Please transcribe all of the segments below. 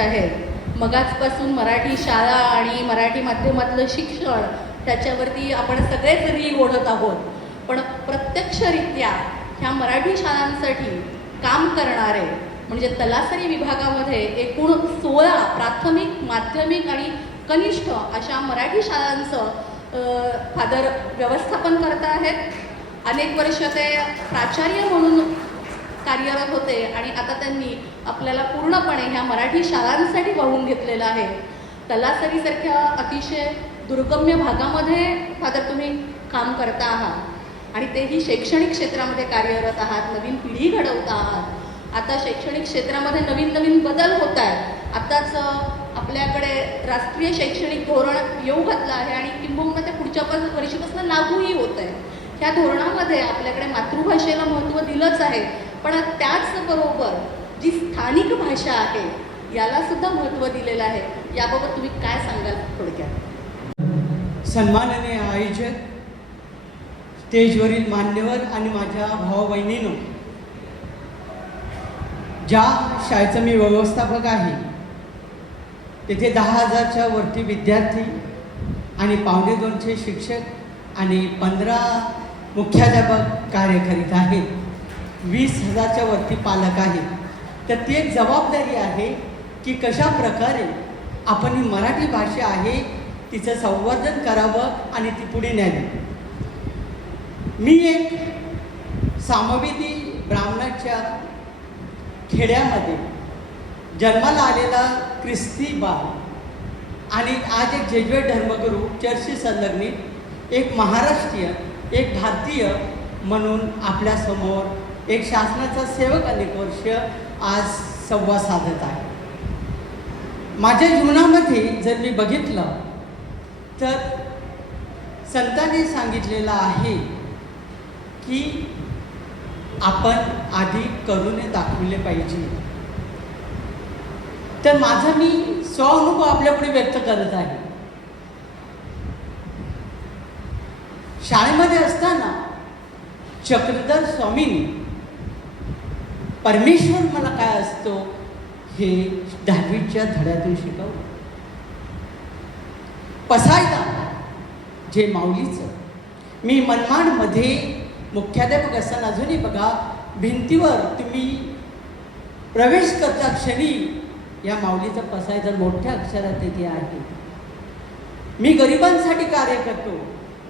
आहेत. मगाचपासून मराठी शाळा आणि मराठी माध्यमातलं शिक्षण त्याच्यावरती आपण सगळेच रील ओढत आहोत. पण प्रत्यक्षरित्या ह्या मराठी शाळांसाठी काम करणारे म्हणजे तलासरी विभागामध्ये एकूण सोळा प्राथमिक माध्यमिक आणि कनिष्ठ अशा मराठी शाळांचं फादर व्यवस्थापन करत आहेत. अनेक वर्ष ते प्राचार्य म्हणून कार्यरत होते आणि आता त्यांनी आपल्याला पूर्णपणे ह्या मराठी शाळांसाठी वाहून घेतलेलं आहे. तलासरीसारख्या अतिशय दुर्गम्य भागामध्ये फादर तुम्ही काम करता आहात. आणि तेही शैक्षणिक क्षेत्रामध्ये कार्यरत आहात नवीन पिढी घडवता आहात. आता शैक्षणिक क्षेत्रामध्ये नवीन नवीन बदल होत आहेत. आताच आपल्याकडे राष्ट्रीय शैक्षणिक धोरण येऊ घातलं आहे आणि किंबहुना ते पुढच्या पण वर्षीपासून लागूही होत आहे ह्या धोरणामध्ये आपल्याकडे मातृभाषेला महत्त्व दिलंच आहे. पण त्याचबरोबर जी स्थानिक भाषा आहे याला सुद्धा महत्त्व दिलेलं आहे. याबाबत तुम्ही काय सांगाल थोडक्यात? सन्माननीय आयोजक स्टेजवरील मान्यवर आणि माझ्या भाऊ बहिणीनं ज्या शाळेचं मी व्यवस्थापक आहे तेथे दहा हजारच्या वरती विद्यार्थी आणि पावणे दोनशे शिक्षक आणि पंधरा मुख्याध्यापक कार्य करीत आहेत. वीस हजारच्या वरती पालक आहेत. तर ती एक जबाबदारी आहे की कशा प्रकारे आपण ही मराठी भाषा आहे तिचं संवर्धन करावं आणि ती पुढे न्यावी. मी एक सामवेदी ब्राह्मणाच्या खेड्यामध्ये जन्माला आलेला ख्रिस्ती बाळ आणि आज एक जेजुए धर्मगुरू चर्चशी संलग्नित एक महाराष्ट्रीय एक भारतीय म्हणून आपल्यासमोर एक शासनाचा सेवक अनेक वर्ष आज संवाद साधत आहे. माझ्या जीवनामध्ये जर मी बघितलं तर संतांनी सांगितलेलं आहे की आपण आधी करूने दाखवले पाहिजे. तर माझा मी स्वअनुभव आपल्यापुढे व्यक्त करत आहे. शाळेमध्ये असताना चक्रधर स्वामींनी परमेश्वर मला काय असतो हे दहावीच्या धड्यातून शिकवलं. पसायदा जे माऊलीचं. मी मनमाडमध्ये मुख्याध्यापक असताना अजूनही बघा भिंतीवर तुम्ही प्रवेश करता क्षणी या माऊलीचं पसायदा मोठ्या अक्षरात तिथे आहे. मी गरिबांसाठी कार्य करतो.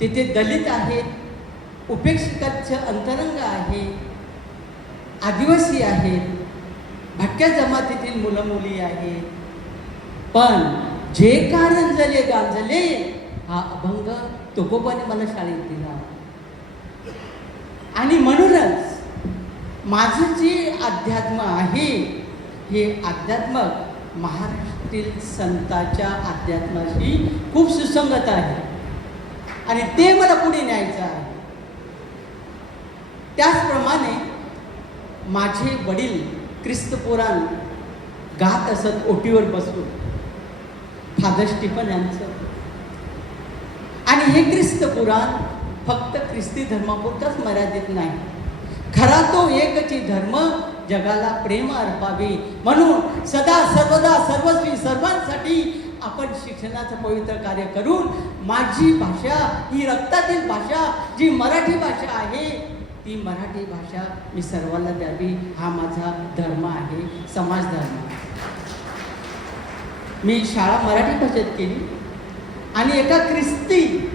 तिथे दलित आहेत उपेक्षितांचं अंतरंग आहे. आदिवासी आहेत. भटक्या जमातीतील मुलं मुली आहेत. पण जे कारण झाले गांजले हा अभंग तुकोबाने मला शाळेत दिला. आणि म्हणूनच माझं जे अध्यात्म आहे हे अध्यात्मक महाराष्ट्रातील संताच्या अध्यात्माशी खूप सुसंगत आहे. आणि ते मला पुढे न्यायचं आहे. त्याचप्रमाणे माझे वडील ख्रिस्त पुराण गात असत ओटीवर बसून. फादर स्टीफन यांचं. आणि हे ख्रिस्त पुराण फक्त ख्रिस्ती धर्मापुरताच मर्यादित नाही. खरा तो एकची धर्म जगाला प्रेम अर्पावे. म्हणून सदा सर्वदा सर्वस्वी सर्वांसाठी आपण शिक्षणाचं पवित्र कार्य करून माझी भाषा ही रक्तातील भाषा जी मराठी भाषा आहे ती मराठी भाषा मी सर्वांना द्यावी. हा माझा धर्म आहे. समाजधर्म मी शाळा मराठी भाषेत केली. आणि एका ख्रिस्ती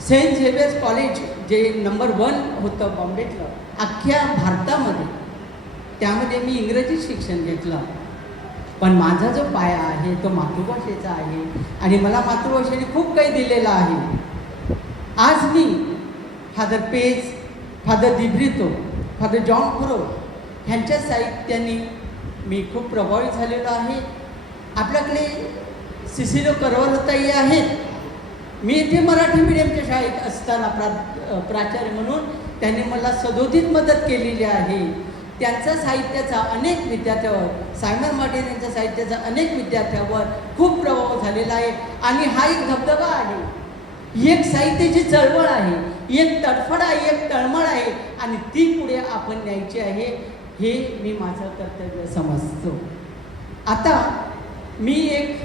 सेंट झेवियर्स कॉलेज जे नंबर वन होतं बॉम्बेतलं अख्ख्या भारतामध्ये. त्यामध्ये मी इंग्रजी शिक्षण घेतलं. पण माझा जो पाया आहे तो मातृभाषेचा आहे. आणि मला मातृभाषेने खूप काही दिलेलं आहे. आज मी father page father Dibrito father John Khuro ह्यांच्या साहित्याने मी खूप प्रभावित झालेलो आहे. आपल्याकडे सिसिलो करवलताई आहेत. मी इथे मराठी मीडियमच्या शाळेत असताना प्रा प्राचार्य म्हणून त्यांनी मला सदोदित मदत केलेली आहे. त्यांचा साहित्याचा अनेक विद्यार्थ्यावर सायमन मार्टिन यांच्या साहित्याचा अनेक विद्यार्थ्यावर खूप प्रभाव झालेला आहे. आणि हा एक धबधबा आहे. ही एक साहित्याची चळवळ आहे. एक तडफड आहे एक तळमळ आहे आणि ती पुढे आपण न्यायची आहे हे मी माझं कर्तव्य समजतो. आता मी एक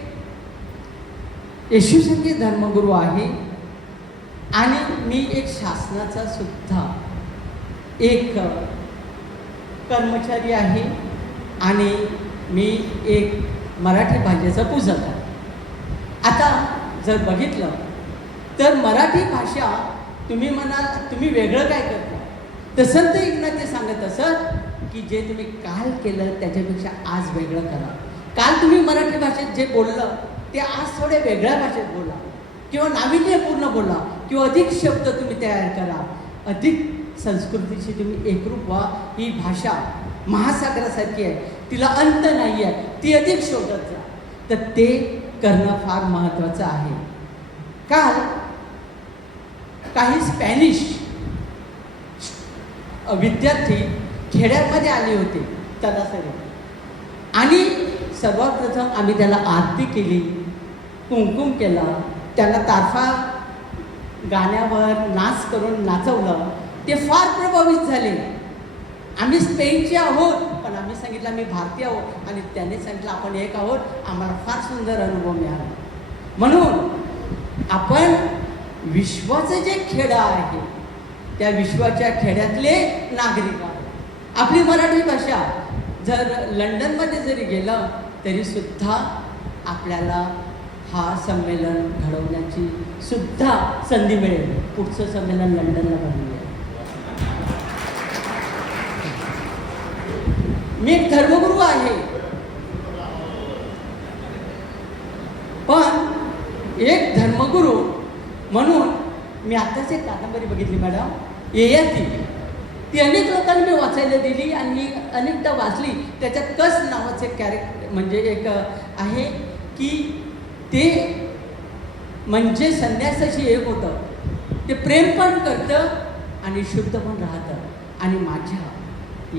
यशुसंगी धर्मगुरू आहे आणि मी एक शासनाचा सुद्धा एक कर्मचारी आहे आणि मी एक मराठी भाषेचा पूजक आहे आता जर बघितलं तर मराठी भाषा तुम्ही म्हणाल तुम्ही वेगळं काय करता? तर संत एकनाथ ते सांगत असत की जे तुम्ही काल केलं त्याच्यापेक्षा आज वेगळं करा. काल तुम्ही मराठी भाषेत जे बोललं ते आज थोडे वेगळ्या भाषेत बोला. किंवा नाविन्यपूर्ण बोला किंवा अधिक शब्द तुम्ही तयार करा. अधिक संस्कृतीशी तुम्ही एकरूप व्हा. ही भाषा महासागरासारखी आहे. तिला अंत नाही आहे ती अधिक शोधत जा. तर ते करणं फार महत्त्वाचं आहे. काल काही स्पॅनिश विद्यार्थी खेड्यामध्ये आले होते तलासरी आणि सर्वप्रथम आम्ही त्याला आरती केली कुंकुम केला त्याला तारफा गाण्यावर नाच करून नाचवलं. ते फार प्रभावित झाले. आम्ही स्पेनचे आहोत पण आम्ही सांगितलं आम्ही भारतीय आहोत. आणि त्याने सांगितलं आपण एक आहोत आम्हाला फार सुंदर अनुभव मिळाला. म्हणून आपण विश्वाचं जे खेडं आहे त्या विश्वाच्या खेड्यातले नागरिक आहोत. आपली मराठी भाषा जर लंडनमध्ये जरी गेलं तरी सुद्धा आपल्याला हा संमेलन घडवण्याची सुद्धा संधी मिळेल. पुढचं संमेलन लंडनला घडवूया मी एक धर्मगुरू आहे. पण एक धर्मगुरू म्हणून मी आत्ताच एक कादंबरी बघितली मॅडम. ययाती ती. अनेक लोकांनी मी वाचायला दिली आणि मी अनेकदा वाचली. त्याच्यात कस नावाचे कॅरेक्टर म्हणजे एक आहे की ते म्हणजे संन्यासाशी एक होतं. ते प्रेम पण करतं आणि शुद्ध पण राहतं. आणि माझ्या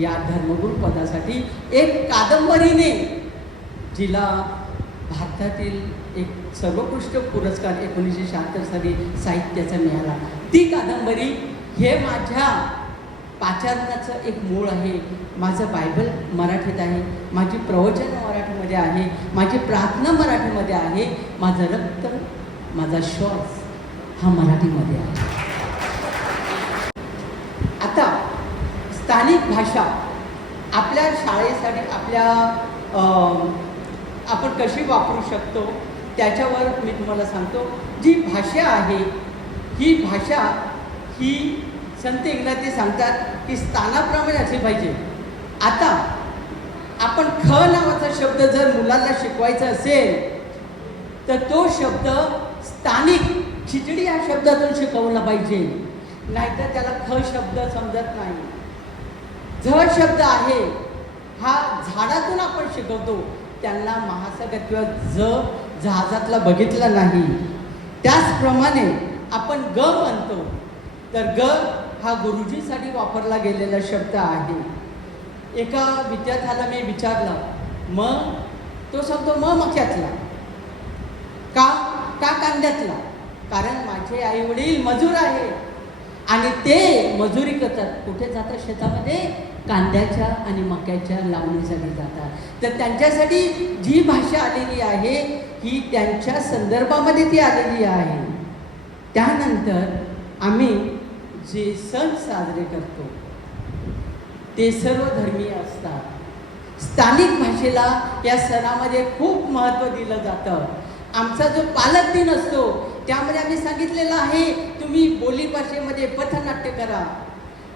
या धर्मगुरू पदासाठी एक कादंबरीने जिला भारतातील एक सर्वोत्कृष्ट पुरस्कार एकोणीसशे शहात्तर साली साहित्याचा मिळाला. ती कादंबरी हे माझ्या पाचारणाचं एक मूळ आहे. माझं बायबल मराठीत आहे. माझी प्रवचन मराठीमध्ये आहे. माझी प्रार्थना मराठीमध्ये आहे. माझं रक्त माझा श्वास हा मराठीमध्ये आहे. आता स्थानिक भाषा आपल्या शाळेसाठी आपल्या आपण कशी वापरू शकतो? त्याच्यावर मी तुम्हाला सांगतो जी भाषा आहे ही भाषा ही संत इंग्रजी सांगतात की स्थानाप्रमाणे असली पाहिजे. आता आपण ख नावाचा शब्द जर मुलांना शिकवायचा असेल तर तो शब्द स्थानिक खिचडी या शब्दातून शिकवला पाहिजे. नाहीतर त्याला ख शब्द समजत नाही. झ शब्द आहे हा झाडातून आपण शिकवतो. त्यांना महासागर किंवा ज जहाजातला बघितला नाही. त्याचप्रमाणे आपण ग म्हणतो. तर ग हा गुरुजीसाठी वापरला गेलेला शब्द आहे. एका विद्यार्थ्याला मी विचारलं मग तो सांगतो म मक्यातला का? का कांद्यातला? कारण माझे आई वडील मजूर आहे आणि ते मजुरी करतात. कुठे जातात? शेतामध्ये कांद्याच्या आणि मक्याच्या लावणीसाठी जातात. तर त्यांच्यासाठी जी भाषा आलेली आहे ही त्यांच्या संदर्भामध्ये ती आलेली आहे. त्यानंतर आम्ही जे सण साजरे करतो ते सर्व धर्मीय असतात. स्थानिक भाषेला या सणामध्ये खूप महत्त्व दिलं जातं. आमचा जो पालक दिन असतो त्यामध्ये आम्ही सांगितलेलं आहे तुम्ही बोली भाषेमध्ये पथनाट्य करा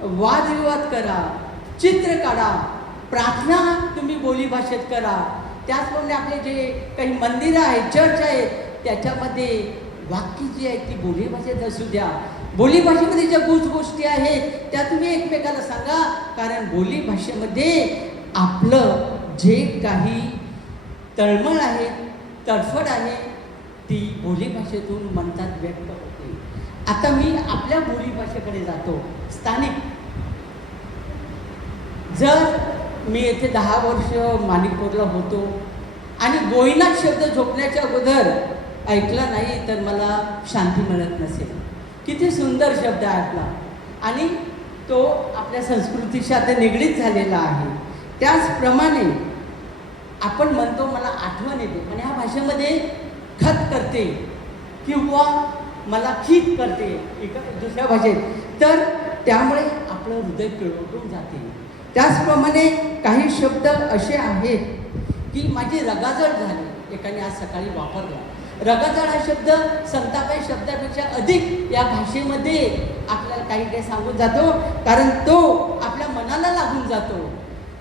वादविवाद करा चित्र काढा प्रार्थना तुम्ही बोली भाषेत करा. त्याचप्रमाणे आपले जे काही मंदिरं आहेत चर्च आहेत त्याच्यामध्ये वाक्य जी आहेत ती बोलीभाषेत असू द्या. बोलीभाषेमध्ये ज्या गुज गोष्टी आहेत त्या तुम्ही एकमेकाला सांगा. कारण बोलीभाषेमध्ये आपलं जे काही तळमळ आहे तडफड आहे ती बोलीभाषेतून म्हणतात व्यक्त होते. आता मी आपल्या बोलीभाषेकडे जातो. स्थानिक. जर मी येथे दहा वर्ष माणिकपूरला होतो. आणि गोईनाथ शब्द झोपण्याच्या अगोदर ऐकला नाही तर मला शांती मिळत नसेल. किती सुंदर शब्द ऐकला. आणि तो आपल्या संस्कृतीशी आता निगडीत झालेला आहे. त्याचप्रमाणे आपण म्हणतो मला आठवण येते पण ह्या भाषेमध्ये खत करते किंवा मला खीत करते एका दुसऱ्या भाषेत. तर त्यामुळे आपलं हृदय पिळवटून जाते. त्याचप्रमाणे काही शब्द असे आहेत की माझी रगाजळ झाली. एकाने आज सकाळी वापरला. रगाजळ हा शब्द संतापाई शब्दापेक्षा अधिक या भाषेमध्ये आपल्याला काही काही सांगून जातो कारण तो आपल्या मनाला लागून जातो.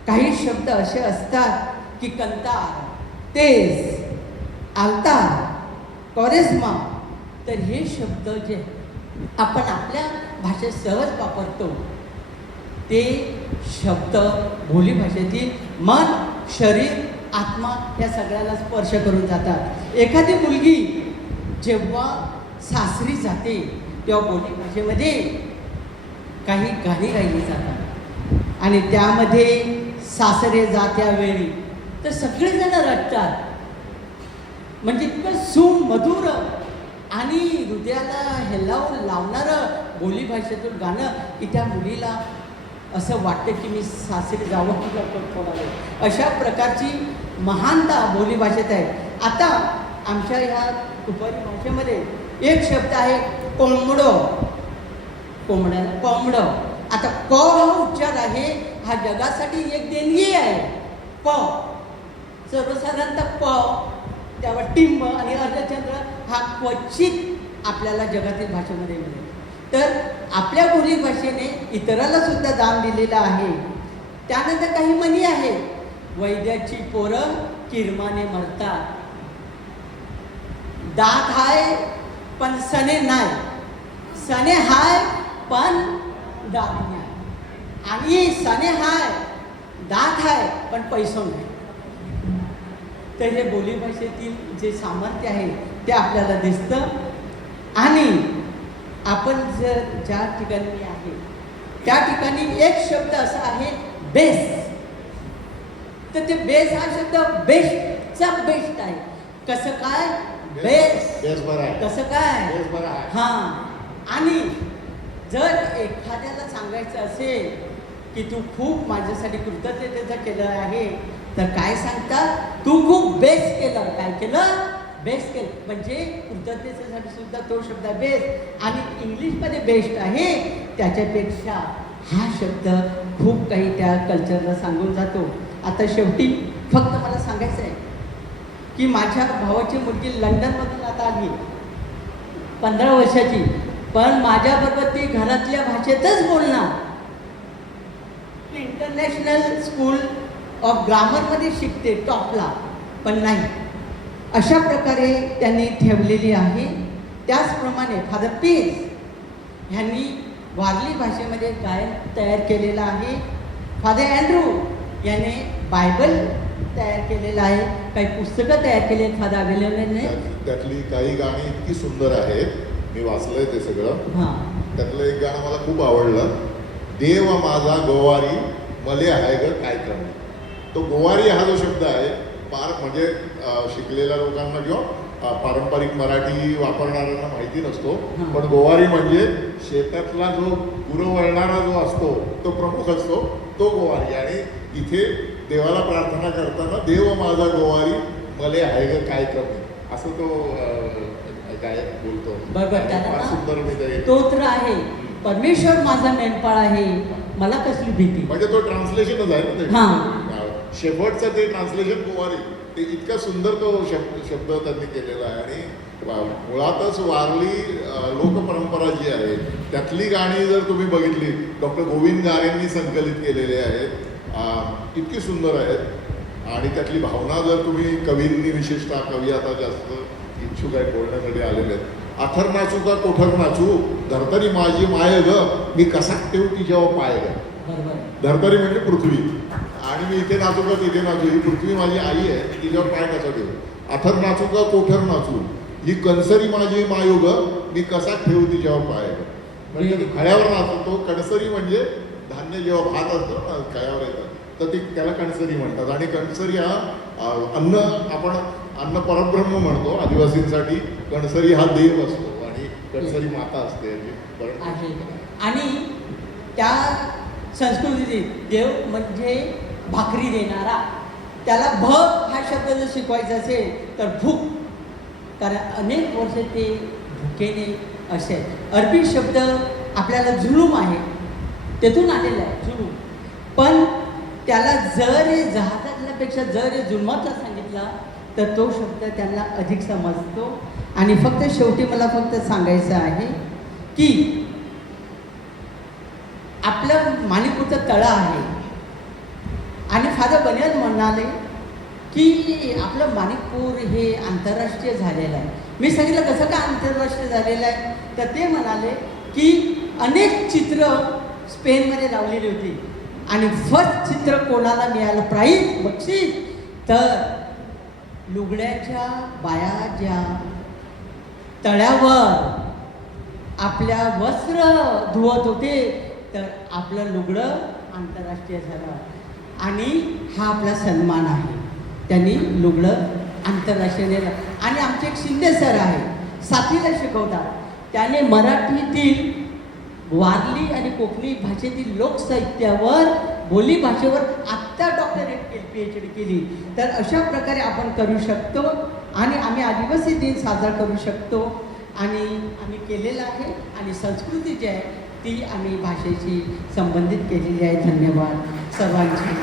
काही शब्द असे असतात की कंतार तेज आलता कॉरेस्मा तर हे शब्द जे आपण आपल्या भाषेत सहज वापरतो ते शब्द बोलीभाषेतील मन शरीर आत्मा या सगळ्याला स्पर्श करून जातात. एखादी मुलगी जेव्हा सासरी जाते तेव्हा बोलीभाषेमध्ये काही गाणी गायली जातात. आणि त्यामध्ये सासरे जात्यावेळी तर सगळेजण रटतात म्हणजे इतकं सुमधुर आणि हृदयाला हेलावून लावणारं बोलीभाषेतून गाणं की त्या मुलीला असं वाटतं की मी सासरी जावं की कोणाला अशा प्रकारची महानता बोलीभाषेत आहे. आता आमच्या ह्या दुपारी भाषेमध्ये एक शब्द आहे कोंबडं. कोंबड्याला कोंबडं. आता क हा उच्चार आहे हा जगासाठी एक देणगी आहे. प. सर्वसाधारणतः प. त्यावर टिंब आणि अर्धचंद्र हा क्वचित आपल्याला जगातील भाषेमध्ये मिळेल. तर आपल्या बोली भाषेने इतराला सुद्धा दान दिलेला आहे. त्यानंतर काही म्हणी आहेत. वैद्याची पोरं किरमाने मरतात. दात हाय पण सने नाही सने हाय पण दात नाही आणि सने हाय दात हाय पण पैसा नाही तर हे बोलीभाषेतील जे सामर्थ्य आहे ते आपल्याला दिसतं. आणि आपण जर ज्या ठिकाणी आहे त्या ठिकाणी एक शब्द असा आहे बेस. तर ते बेस हा शब्द बेस्टचा बेस्ट आहे. कसं काय? बेस कसं काय? हा. आणि जर एखाद्याला सांगायचं असेल की तू खूप माझ्यासाठी कृतज्ञतेचं केलं आहे तर काय सांगतात तू खूप बेस्ट केलं. काय केलं? बेस्ट केलं. म्हणजे कृतज्ञतेसाठी सुद्धा तो शब्द बेस्ट आणि इंग्लिशमध्ये बेस्ट आहे त्याच्यापेक्षा हा शब्द खूप काही त्या कल्चरला सांगून जातो. आता शेवटी फक्त मला सांगायचं आहे की माझ्या भावाची मुलगी लंडनमधून आता आली पंधरा वर्षाची. पण माझ्याबरोबर ती घरातल्या भाषेतच बोलणार. इंटरनॅशनल स्कूल ऑफ ग्रामरमध्ये शिकते टॉपला. पण नाही. अशा प्रकारे त्यांनी ठेवलेली आहे. त्याचप्रमाणे फादर पीस ह्यांनी वारली भाषेमध्ये गायन तयार केलेलं आहे? फादर अँड्रू याने बायबल तयार केलेलं आहे. काही पुस्तकं तयार केली आहेत फादर त्यात- त्यातली काही गाणी इतकी सुंदर आहेत. मी वाचलंय ते सगळं. हां. त्यातलं एक गाणं मला खूप आवडलं. देव माझा गोवारी मले आहे ग काय करणे तो गोवारी हा जो शब्द आहे फार म्हणजे शिकलेल्या लोकांना किंवा पारंपरिक मराठी वापरणाऱ्यांना माहिती नसतो. पण गोवारी म्हणजे शेतातला जो गुरवळणारा जो असतो तो प्रमुख असतो तो गोवारी. आणि इथे देवाला प्रार्थना करताना देव माझा गोवारी मले आहे ग काय करणे असं तो गायक बोलतो. सुंदर स्तोत्र आहे. परमेश्वर माझा मेंढपाळ आहे. मला कसली भीती? म्हणजे तो ट्रान्सलेशनच आहे ना हां. शेफर्डचं ते ट्रान्सलेशन कुमारी ते इतका सुंदर तो शब्द शब्द त्यांनी केलेला आहे आणि मुळातच वारली लोकपरंपरा जी आहे त्यातली गाणी जर तुम्ही बघितली डॉक्टर गोविंद गारेंनी संकलित केलेली आहेत इतकी सुंदर आहेत. आणि त्यातली भावना जर तुम्ही कवींनी विशेषतः कवी आता जास्त इच्छुक आहेत बोलण्यासाठी आलेले आहेत. अथर नाचू का कोठर नाचू? धरतरी माझी माय ग मी कसा ठेवू तिच्यावर पाय ग? धरतरी म्हणजे पृथ्वी. आणि मी इथे नाचू का तिथे नाचू. ही पृथ्वी माझी आई आहे तिच्यावर पाय कसा ठेवू अथर नाचू का कोठर नाचू? ही कणसरी माझी मायोग मी कसा ठेवू तिच्यावर पाय? म्हणजे खळ्यावर नाचतो. कणसरी म्हणजे धान्य जेव्हा भात असतो ना खळ्यावर येतं. तर ती त्याला कणसरी म्हणतात. आणि कणसरी हा अन्न आपण अन्न परब्रह्म म्हणतो आदिवासींसाठी. कणसरी हा देव असतो आणि कणसरी माता असते. आणि आहे. आणि त्या संस्कृतीत देव म्हणजे भाकरी देणारा. त्याला भ हा शब्द जर शिकवायचा असेल तर भूक. कारण अनेक वर्ष ते भुकेने असे अरबी शब्द आपल्याला जुलूम आहे. तेथून आलेला आहे जुलूम पण त्याला जर हे जहाजातल्यापेक्षा जर हे जुलमातला सांगितला तर तो शब्द त्यांना अधिक समजतो. आणि फक्त शेवटी मला फक्त सांगायचं आहे की आपलं माणिपूरचं तळं आहे. आणि फादर म्हणाले की आपलं माणिकपूर हे आंतरराष्ट्रीय झालेलं आहे. मी सांगितलं कसं का आंतरराष्ट्रीय झालेलं आहे? तर ते म्हणाले की अनेक चित्र स्पेनमध्ये लावलेली होती. आणि फर्स्ट चित्र कोणाला मिळालं प्राईज बक्षीस? तर लुगड्याच्या बाया ज्या तळ्यावर आपल्या वस्त्र धुवत होते. तर आपलं लुगडं आंतरराष्ट्रीय झालं. आणि हा आपला सन्मान आहे. त्यांनी लुगडं आंतरराष्ट्रीय नेलं. आणि आमचे एक शिंदे सर आहे साथीला शिकवतात. त्याने मराठीतील वारली आणि कोकणी भाषेतील लोकसाहित्यावर बोली भाषेवर आत्ता डॉक्टरेट केली पी एच डी केली. तर अशा प्रकारे आपण करू शकतो आणि आम्ही आदिवासी दिन साजरा करू शकतो. आणि आम्ही केलेलं आहे आणि संस्कृती जी आहे ती आम्ही भाषेशी संबंधित केलेली आहे धन्यवाद सर्वांची.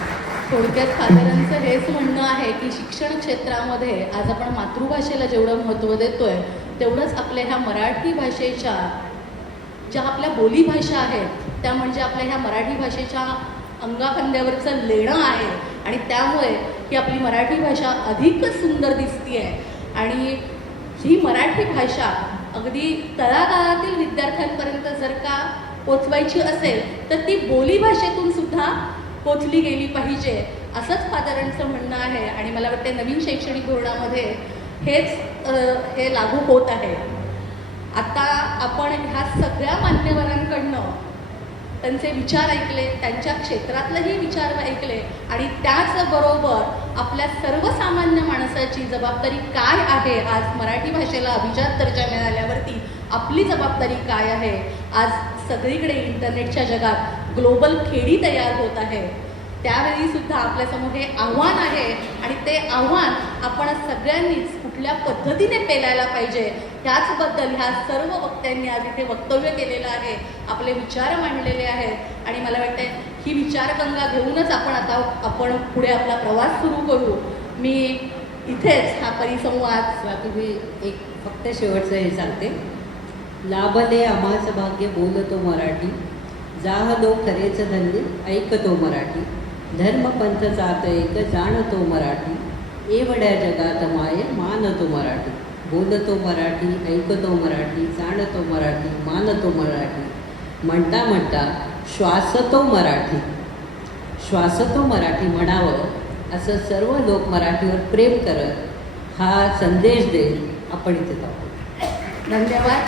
थोडक्यात फादरांचं हेच म्हणणं आहे की शिक्षण क्षेत्रामध्ये आज आपण मातृभाषेला जेवढं महत्त्व देतोय तेवढंच आपल्या ह्या मराठी भाषेच्या ज्या आपल्या बोलीभाषा आहेत त्या म्हणजे आपल्या ह्या मराठी भाषेच्या अंगाखांद्यावरचं लेणं आहे. आणि त्यामुळे ही आपली मराठी भाषा अधिकच सुंदर दिसते आहे आणि ही मराठी भाषा अगदी तळागाळातील विद्यार्थ्यांपर्यंत जर का पोचवायची असेल तर ती बोलीभाषेतून सुद्धा पोचली गेली पाहिजे. असंच फादरांचं म्हणणं आहे. आणि मला वाटते नवीन शैक्षणिक धोरणामध्ये हेच हे लागू होत आहे. आता आपण ह्या सगळ्या मान्यवरांकडनं त्यांचे विचार ऐकले त्यांच्या क्षेत्रातलेही विचार ऐकले आणि त्याचबरोबर आपल्या सर्वसामान्य माणसाची जबाबदारी काय आहे? आज मराठी भाषेला अभिजात दर्जा मिळाल्यावरती आपली जबाबदारी काय आहे? आज सगळीकडे इंटरनेटच्या जगात ग्लोबल खेडी तयार होत आहे. त्यावेळी सुद्धा आपल्यासमोर हे आव्हान आहे आणि ते आव्हान आपण सगळ्यांनीच कुठल्या पद्धतीने पेलायला पाहिजे ह्याचबद्दल ह्या सर्व वक्त्यांनी आज इथे वक्तव्य केलेलं आहे. आपले विचार मांडलेले आहेत आणि मला वाटते ही विचारगंगा घेऊनच आपण आता आपण पुढे आपला प्रवास सुरू करू. मी इथेच हा परिसंवाद तुम्ही एक फक्त शेवटचं हे सांगते. लाभले आम्हाच भाग्य बोलतो मराठी. जाहलो खरेच धन्य ऐकतो मराठी. धर्मपंथ जात एक जाणतो मराठी. एवढ्या जगात माय मानतो मराठी. बोलतो मराठी ऐकतो मराठी जाणतो मराठी मानतो मराठी. म्हणता म्हणता श्वासतो मराठी. श्वासतो मराठी म्हणावं असं सर्व लोक मराठीवर प्रेम करत हा संदेश देईल आपण इथे जाऊ. धन्यवाद.